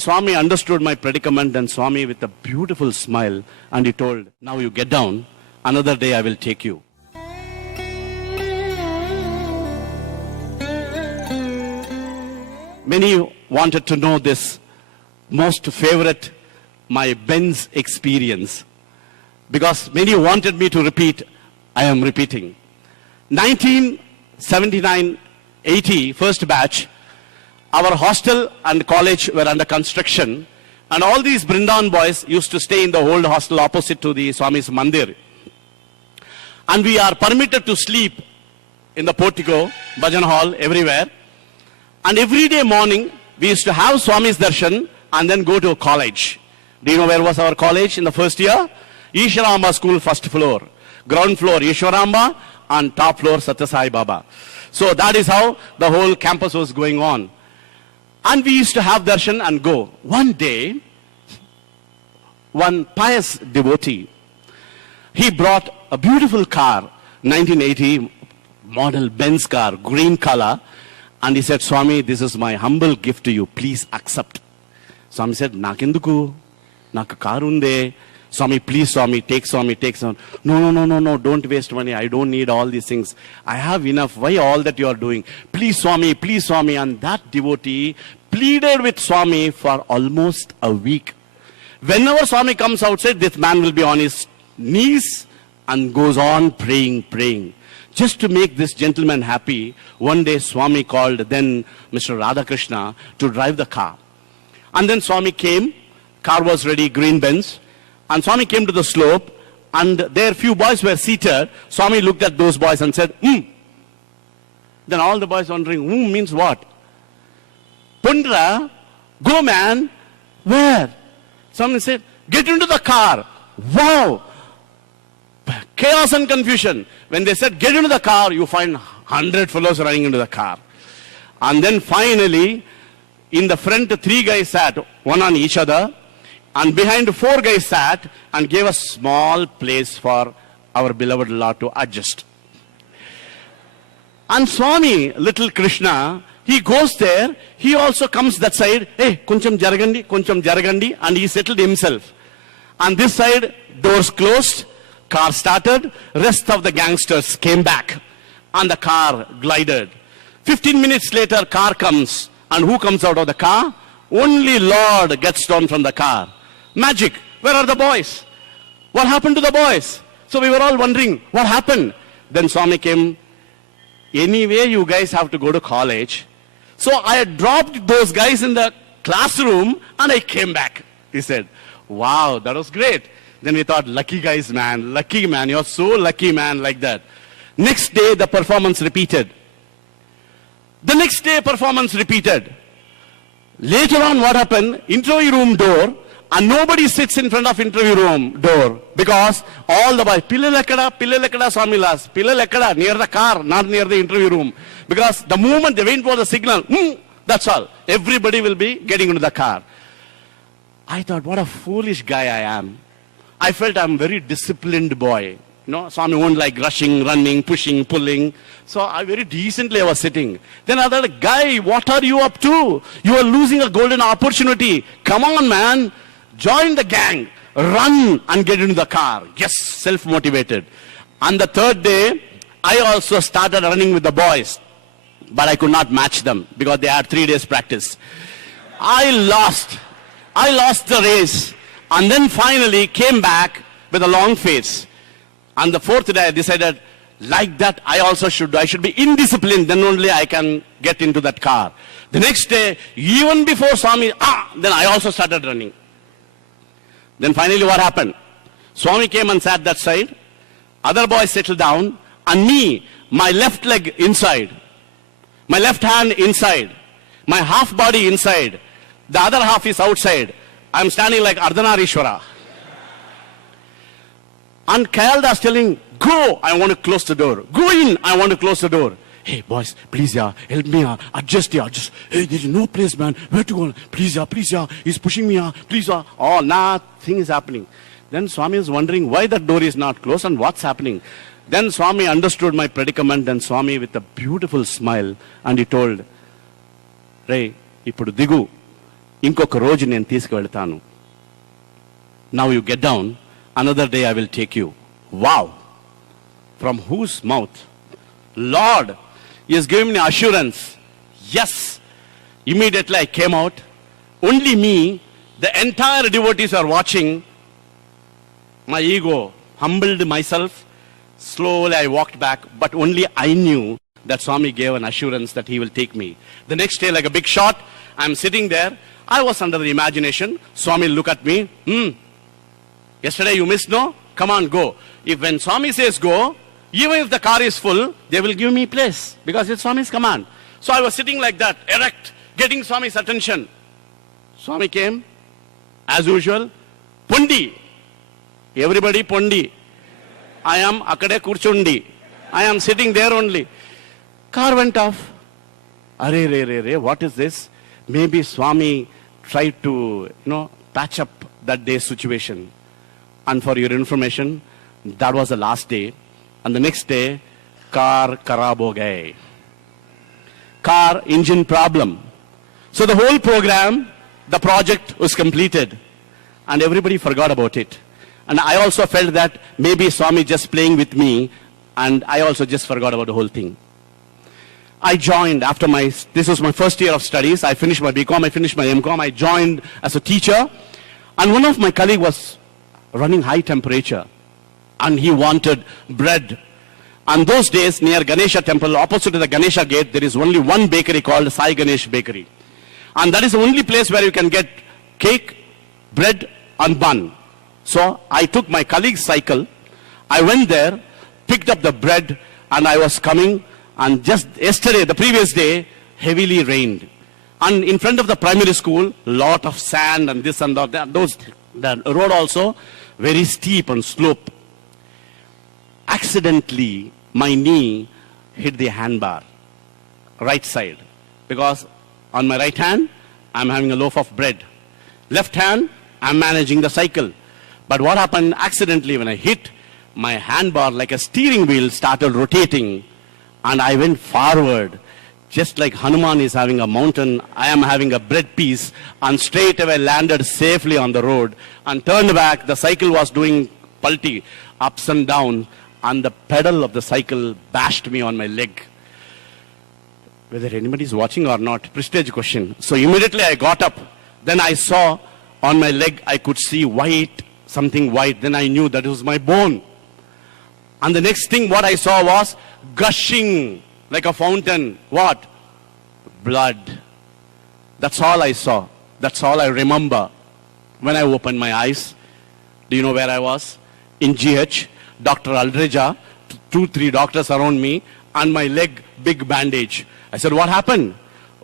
Swami understood my predicament, and Swami with a beautiful smile, and he told, now you get down, another day I will take you. Many wanted to know this most favorite, my Benz experience. Because many wanted me to repeat, I am repeating. 1979-80, first batch, our hostel and college were under construction, and all these Brindavan boys used to stay in the old hostel opposite to the Swami's Mandir. And we are permitted to sleep in the portico, bhajan hall, everywhere. And every day morning, we used to have Swami's darshan and then go to college. Do you know where was our college in the first year? Ishwaramba School, first floor. Ground floor, Ishwaramba, and top floor, Sathya Sai Baba. So that is how the whole campus was going on. And we used to have darshan and go. One day, one pious devotee, he brought a beautiful car, 1980 model Benz car, green color, and he said, Swami, this is my humble gift to you, please accept. Swami said, Nakenduku, naku car unde. Swami, please Swami, take Swami, take Swami. No, don't waste money. I don't need all these things. I have enough. Why all that you are doing? Please Swami, please Swami. And that devotee pleaded with Swami for almost a week. Whenever Swami comes outside, this man will be on his knees and goes on praying. Just to make this gentleman happy, one day Swami called then Mr. Radhakrishna to drive the car. And then Swami came, car was ready, green Benz. And Swami came to the slope, and there few boys were seated. Swami looked at those boys and said, Then all the boys wondering, means what? Pundra, go man. Where? Swami said, get into the car. Wow! Chaos and confusion. When they said, get into the car, you find 100 fellows running into the car. And then finally, in the front, 3 guys sat, one on each other. And behind 4 guys sat and gave a small place for our beloved Lord to adjust. And Swami, little Krishna, he goes there, he also comes that side, hey, koncham jaragandi, and he settled himself. And this side, doors closed, car started, rest of the gangsters came back, and the car glided. 15 minutes later, car comes, and who comes out of the car? Only Lord gets down from the car. Magic. Where are the boys? What happened to the boys? So we were all wondering, what happened? Then Swami came, anyway, you guys have to go to college. So I dropped those guys in the classroom and I came back. He said, wow, that was great. Then we thought, lucky guys, man, lucky man, you're so lucky, man, like that. Next day, the performance repeated. The next day, performance repeated. Later on, what happened? Interview room door, and nobody sits in front of interview room door because all the boys, Pillelakada, Swamilas, Pillelakada, near the car, not near the interview room. Because the moment they wait for the signal, that's all. Everybody will be getting into the car. I thought, what a foolish guy I am. I felt I'm a very disciplined boy. You know, Swami won't like rushing, running, pushing, pulling. So I very decently was sitting. Then I thought, guy, what are you up to? You are losing a golden opportunity. Come on, man. Join the gang. Run and get into the car. Yes, self-motivated. On the third day, I also started running with the boys. But I could not match them because they had 3 days practice. I lost the race. And then finally came back with a long face. And the 4th day I decided, like that I should be indisciplined, then only I can get into that car. The next day, even before Swami, then I also started running. Then finally what happened? Swami came and sat that side, other boys settled down, and me, my left leg inside, my left hand inside, my half body inside, the other half is outside. I'm standing like Ardhanarishwara. And Kayaldas telling, go, I want to close the door. Go in, I want to close the door. Hey, boys, please, help me, adjust, Hey, there's no place, man. Where to go? Please, he's pushing me, please, Oh, nothing is happening. Then Swami is wondering why that door is not closed and what's happening. Then Swami understood my predicament, and Swami with a beautiful smile, and he told, Ray, ipudu digu. ఇంకొక రోజు నేను తీసుకువెళ్తాను. Now you get down, another day I will take you. Wow! From whose mouth? Lord, He has given me assurance. Yes! Immediately I came out. Only me, the entire devotees are watching. My ego humbled myself. Slowly I walked back, but only I knew that Swami gave an assurance that He will take me. The next day, like a big shot, I'm sitting there. I was under the imagination. Swami look at me. Yesterday you missed, no? Come on, go. If when Swami says go, even if the car is full, they will give me place because it's Swami's command. So I was sitting like that, erect, getting Swami's attention. Swami came, as usual. Pundi. Everybody Pundi. I am Akade Kurchundi. I am sitting there only. Car went off. Are, what is this? Maybe Swami tried to, patch up that day's situation. And for your information, that was the last day. And the next day, car kharab ho gaye. Car engine problem. So the whole program, the project was completed. And everybody forgot about it. And I also felt that maybe Swami just playing with me. And I also just forgot about the whole thing. I joined after this was my first year of studies. I finished my BCom, I finished my MCom. I joined as a teacher. And one of my colleagues was running high temperature. And he wanted bread. And those days, near Ganesha temple, opposite to the Ganesha gate, there is only one bakery called Sai Ganesh Bakery. And that is the only place where you can get cake, bread, and bun. So I took my colleague's cycle. I went there, picked up the bread, and I was coming. And just yesterday, the previous day, heavily rained. And in front of the primary school, lot of sand and this and that. The road also very steep and slope. Accidentally, my knee hit the handbar, right side. Because on my right hand, I'm having a loaf of bread. Left hand, I'm managing the cycle. But what happened accidentally when I hit, my handbar like a steering wheel started rotating. And I went forward, just like Hanuman is having a mountain, I am having a bread piece, and straight away landed safely on the road, and turned back. The cycle was doing pulti, ups and downs, and the pedal of the cycle bashed me on my leg. Whether anybody is watching or not, prestige question. So immediately I got up. Then I saw on my leg, I could see white, something white. Then I knew that it was my bone. And the next thing what I saw was gushing like a fountain. What? Blood. That's all I saw. That's all I remember. When I opened my eyes, do you know where I was? In GH, Dr. Aldreja, 2-3 doctors around me, and my leg, big bandage. I said, what happened?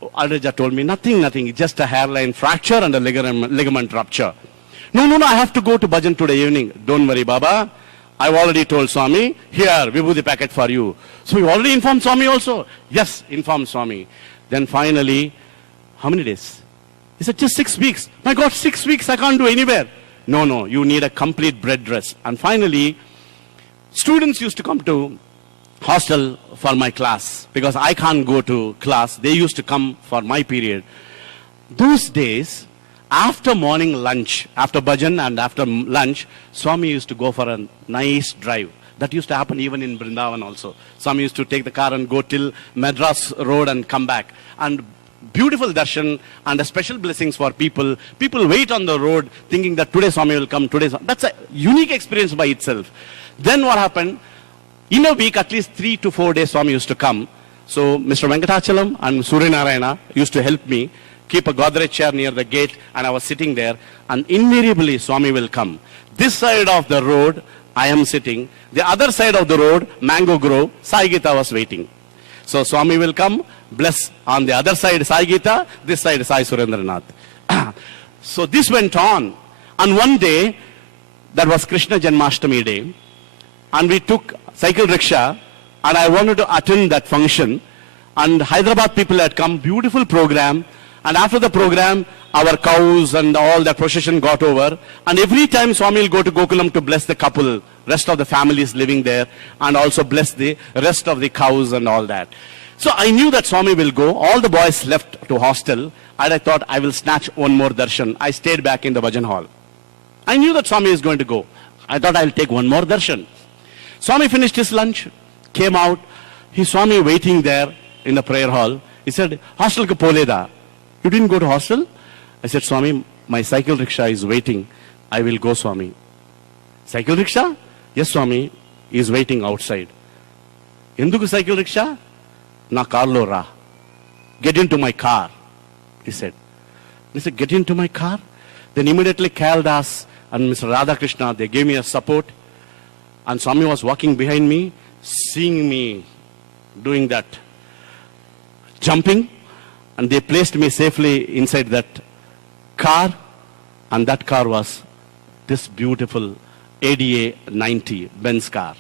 Aldreja told me, nothing, it's just a hairline fracture and a ligament rupture. No, I have to go to Bhajan today evening. Don't worry, Baba. I've already told Swami, here, Vibhuti packet for you. So we already informed Swami also. Yes, informed Swami. Then finally, how many days? He said, just 6 weeks. My God, 6 weeks, I can't do anywhere. No, you need a complete bed rest. And finally, students used to come to hostel for my class. Because I can't go to class. They used to come for my period. Those days, after morning lunch, after bhajan and after lunch, Swami used to go for a nice drive. That used to happen even in Vrindavan also. Swami used to take the car and go till Madras Road and come back. And beautiful darshan and a special blessings for people. People wait on the road thinking that today Swami will come, That's a unique experience by itself. Then what happened? In a week, at least 3 to 4 days, Swami used to come. So Mr. Venkatachalam and Surendranath used to help me. Keep a Godrej chair near the gate, and I was sitting there, and invariably Swami will come. This side of the road, I am sitting. The other side of the road, Mango Grove, Sai Gita was waiting. So Swami will come, bless on the other side Sai Gita, this side Sai Surendranath. So this went on. And one day, that was Krishna Janmashtami day, and we took cycle rickshaw, and I wanted to attend that function. And Hyderabad people had come, beautiful program. And after the program, our cows and all that procession got over. And every time Swami will go to Gokulam to bless the couple, rest of the families living there, and also bless the rest of the cows and all that. So I knew that Swami will go. All the boys left to hostel, And I thought I will snatch one more darshan. I stayed back in the bhajan hall. I knew that Swami is going to go. I thought I'll take one more darshan. Swami finished his lunch, came out. He saw me waiting there in the prayer hall. He said, hostel ko poleda. You didn't go to hostel? I said, Swami, my cycle rickshaw is waiting. I will go, Swami. Cycle rickshaw? Yes, Swami, he is waiting outside. Enduku cycle rickshaw? Na carlo ra. Get into my car, he said. He said, get into my car? Then immediately Kaldas and Mr. Radhakrishna, they gave me a support. And Swami was walking behind me, seeing me doing that jumping. And they placed me safely inside that car. And that car was this beautiful ADA 90 Benz car.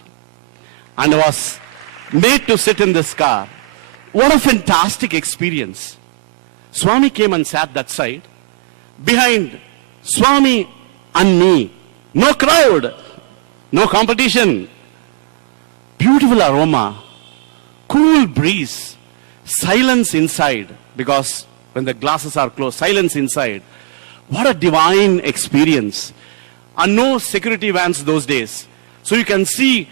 And I was made to sit in this car. What a fantastic experience. Swami came and sat that side. Behind Swami and me. No crowd. No competition. Beautiful aroma. Cool breeze. Silence inside. Because when the glasses are closed, silence inside. What a divine experience. And no security vans those days. So you can see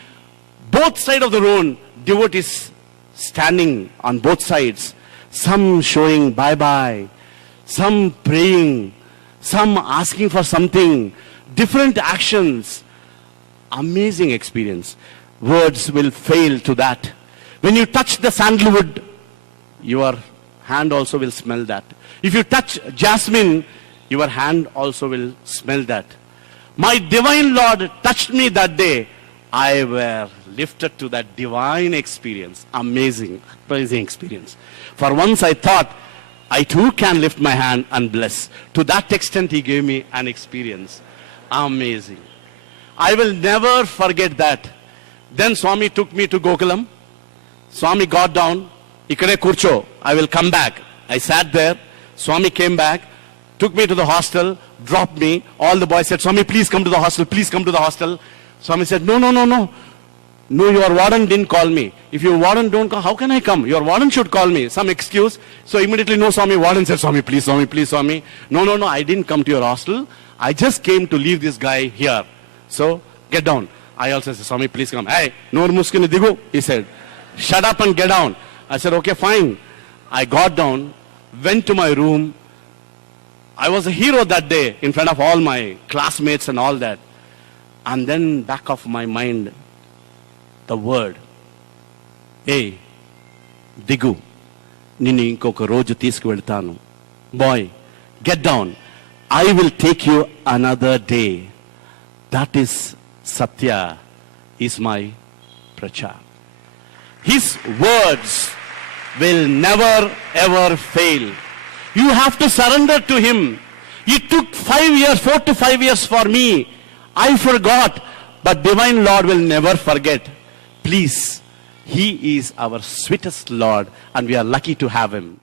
both sides of the road, devotees standing on both sides. Some showing bye-bye. Some praying. Some asking for something. Different actions. Amazing experience. Words will fail to that. When you touch the sandalwood, your hand also will smell that. If you touch jasmine, your hand also will smell that. My divine Lord touched me that day. I were lifted to that divine experience. Amazing, amazing experience. For once I thought, I too can lift my hand and bless. To that extent he gave me an experience. Amazing. I will never forget that. Then Swami took me to Gokulam. Swami got down. Ikade kurcho. I will come back. I sat there. Swami came back. Took me to the hostel. Dropped me. All the boys said, Swami, please come to the hostel. Please come to the hostel. Swami said, no. No, your warden didn't call me. If your warden don't call, how can I come? Your warden should call me. Some excuse. So immediately, no, Swami. Warden said, Swami, please, Swami. No, I didn't come to your hostel. I just came to leave this guy here. So, get down. I also said, Swami, please come. Hey, no muskini digu. He said, shut up and get down. I said, okay, fine. I got down, went to my room. I was a hero that day in front of all my classmates and all that. And then back of my mind, the word, hey, digu, nini inkoka roju తీసుకువెళ్తాను. Boy, get down. I will take you another day. That is Sathya, is my prachar. His words will never ever fail. You have to surrender to him. It took 5 years, 4 to 5 years for me. I forgot, but Divine Lord will never forget. Please, he is our sweetest Lord and we are lucky to have him.